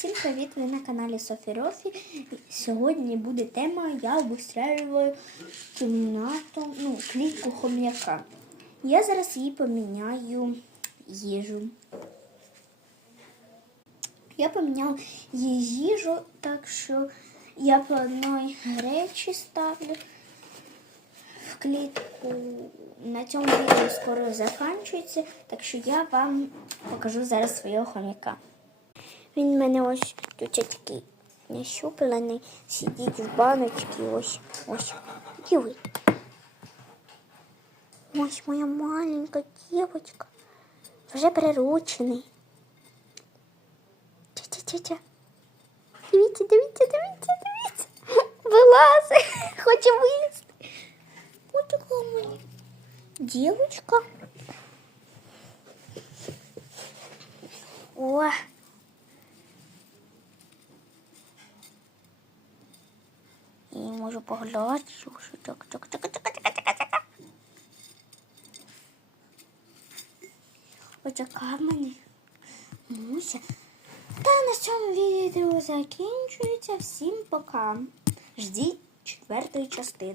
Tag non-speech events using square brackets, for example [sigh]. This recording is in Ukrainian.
Всім привіт! Ви на каналі Софі Рофі. Сьогодні буде тема Я обустраюю кімнату, ну, клітку хом'яка. Я зараз їй поміняю їжу. Я поміняла їй їжу, так що я по одній гречі ставлю в клітку. На цьому відео скоро закінчується, так що я вам покажу зараз свого хомяка. Він мене ось тут такий нащуплений, сидить в баночці, ось, ось. Диви. Ось моя маленька дівчинка. Вже приручений. Тя-тя-тя-тя. Дивіться, дивіться, дивіться, дивіться. Вилазить, [laughs] хоче вилізти. Ось така мене дівчинка. О, можу погладити. Так, так, так, так, так, так, так, так. Отака в мене муся. Та на цьому відео закінчується. Всім пока. Ждіть четвертої частини.